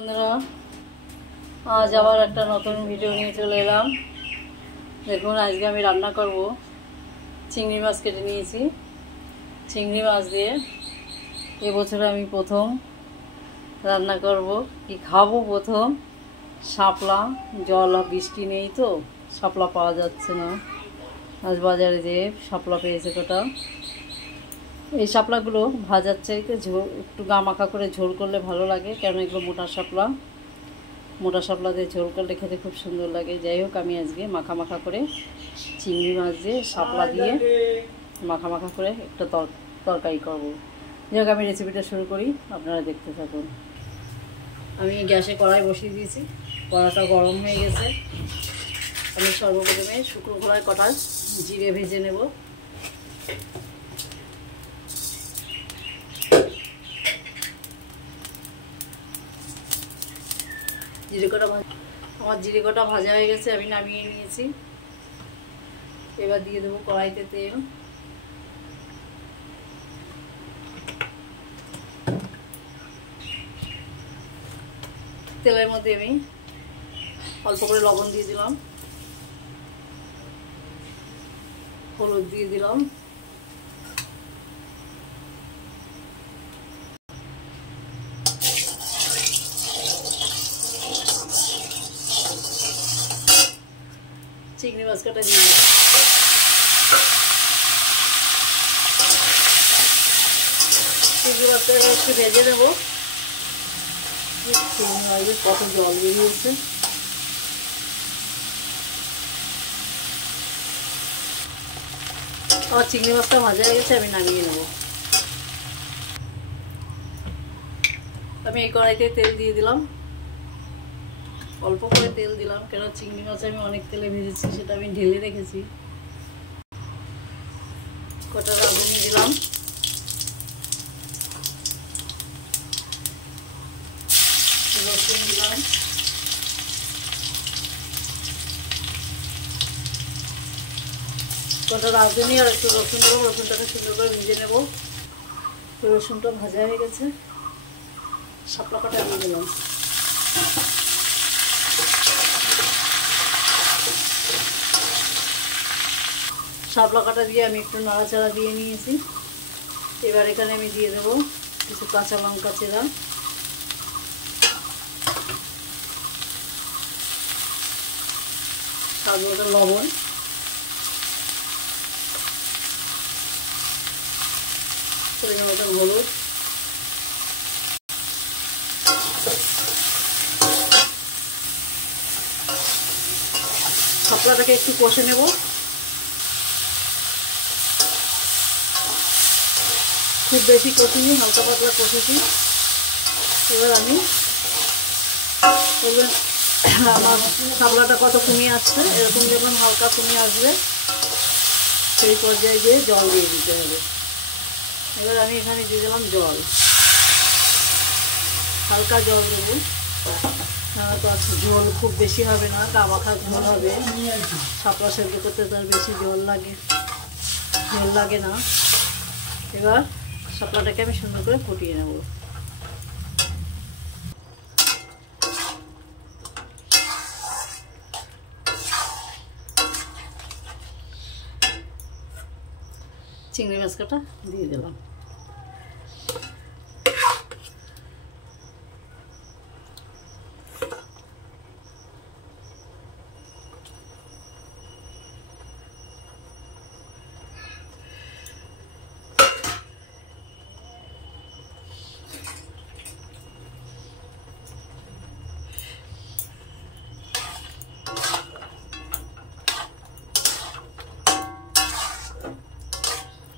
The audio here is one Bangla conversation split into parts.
বন্ধুরা, আজ আবার একটা নতুন ভিডিও নিয়ে চলে এলাম। দেখুন, আজকে আমি রান্না করব চিংড়ি মাছ কেটে নিয়েছি। চিংড়ি মাছ দিয়ে এবছরে আমি প্রথম রান্না করব, কি খাবো প্রথম শাপলা। জল বৃষ্টি নেই তো শাপলা পাওয়া যাচ্ছে না। আজ বাজারে যেয়ে শাপলা পেয়েছে কটা। এই শাপলাগুলো ভাজার চাইতে একটু গা মাখা করে ঝোল করলে ভালো লাগে, কেন এগুলো মোটা শাপলা। মোটা শাপলা দিয়ে ঝোল করলে খেতে খুব সুন্দর লাগে। যাই হোক, আমি আজকে মাখা মাখা করে চিংড়ি মাছ দিয়ে শাপলা দিয়ে মাখা মাখা করে একটা তরকারি করব। যাই হোক, আমি রেসিপিটা শুরু করি, আপনারা দেখতে থাকুন। আমি গ্যাসে কড়াই বসিয়ে দিয়েছি, কড়াটা গরম হয়ে গেছে। আমি সর্বপ্রথমে শুকনো খোলায় কটা জিরে ভেজে নেব। আমার জিরে কটা ভাজা হয়ে গেছে, আমি নামিয়ে নিয়েছি। এবার দিয়ে দেবো কড়াইতে তেল। তেলের মধ্যে আমি অল্প করে লবণ দিয়ে দিলাম, হলুদ দিয়ে দিলাম, চিংড়ি মাছ কাটা দিয়ে দিলাম। চিংড়ি মাছটা একটু ভেজে নেবো। কত জল বেরিয়েছে। আমার চিংড়ি মাছটা ভাজা হয়ে গেছে, আমি নামিয়ে নেব। আমি এই কড়াইতে তেল দিয়ে দিলাম, অল্প করে তেল দিলাম, কেন চিংড়ি মাছ আমি অনেক তেলে ভেজেছি, সেটা আমি ঢেলে রেখেছি। কটা রাঁধুনি দিলাম, রসুন দিলাম, কটা রাঁধুনি আর একটু রসুন দেবো। রসুনটাকে সুন্দর করে ভেজে নেব। রসুনটা ভাজা হয়ে গেছে, শাপলা কাটা দিয়ে দিলাম। শাপলা কাটা দিয়ে আমি একটু নাড়াচাড়া দিয়ে নিয়েছি। এবার এখানে আমি দিয়ে দেবো কিছু কাঁচা লঙ্কা চেরা, স্বাদ মতো লবণ, পরিমাণ মতো হলুদ, শাপলাটাকে একটু কষে নেব। খুব বেশি কষিনি, হালকা পাতলা কষেছি। এবার আমি আমার শাপলাটা কত কমিয়ে আসছে, এরকম যখন হালকা কমিয়ে আসবে সেই পর্যায়ে গিয়ে জল দিয়ে দিতে হবে। এবার আমি এখানে দিয়ে দিলাম জল, হালকা জল দেবো। ঝোল খুব বেশি হবে না, গামাখা ঝোল হবে। শাপলা সেদ্ধ করতে তার বেশি জল লাগে না। এবার শাপলাটাকে আমি সুন্দর করে ফুটিয়ে নেব। চিংড়ি মাছ কাটা দিয়ে দিলাম।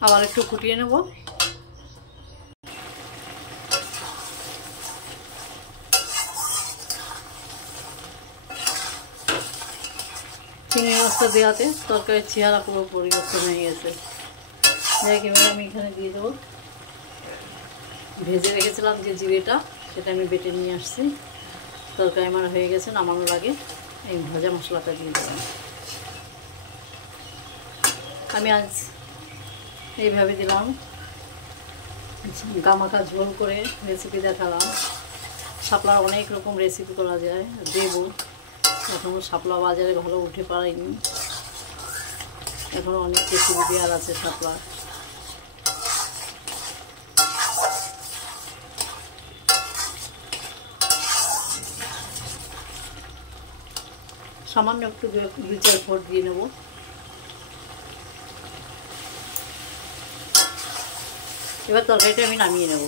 আবার একটু ফুটিয়ে নেব। চিংড়ি মাছটা দেওয়াতে তরকারির চেহারা পুরো পরিবর্তন হয়ে গেছে। যাই হোক, এবার আমি এখানে দিয়ে দেবো ভেজে রেখেছিলাম যে জিরেটা, সেটা আমি বেটে নিয়ে আসছি। তরকারি আমার হয়ে গেছে, নামানোর আগে এই ভাজা মশলাটা দিয়ে দিলাম। আমি আজ এইভাবে দিলাম, গামাখা ঝোল করে রেসিপি দেখালাম। শাপলার অনেক রকম রেসিপি করা যায়, দেবো। এখনও শাপলা বাজারে ভালো উঠে পারেনি, এখন অনেক রেসিপি দেওয়ার আছে শাপলা। সামান্য একটু 2-4 ফোঁট দিয়ে নেব। এবার তরকারিটা আমি নামিয়ে নেব।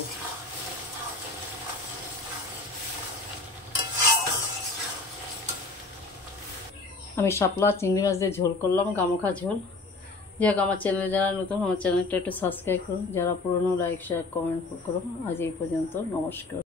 আমি শাপলা চিংড়ি মাছ দিয়ে ঝোল করলাম, গামাখা ঝোল। যাক, আমার চ্যানেলে যারা নতুন, আমার চ্যানেলটা একটু সাবস্ক্রাইব করুন, যারা পুরনো লাইক শেয়ার কমেন্ট করো। আজ এই পর্যন্ত, নমস্কার।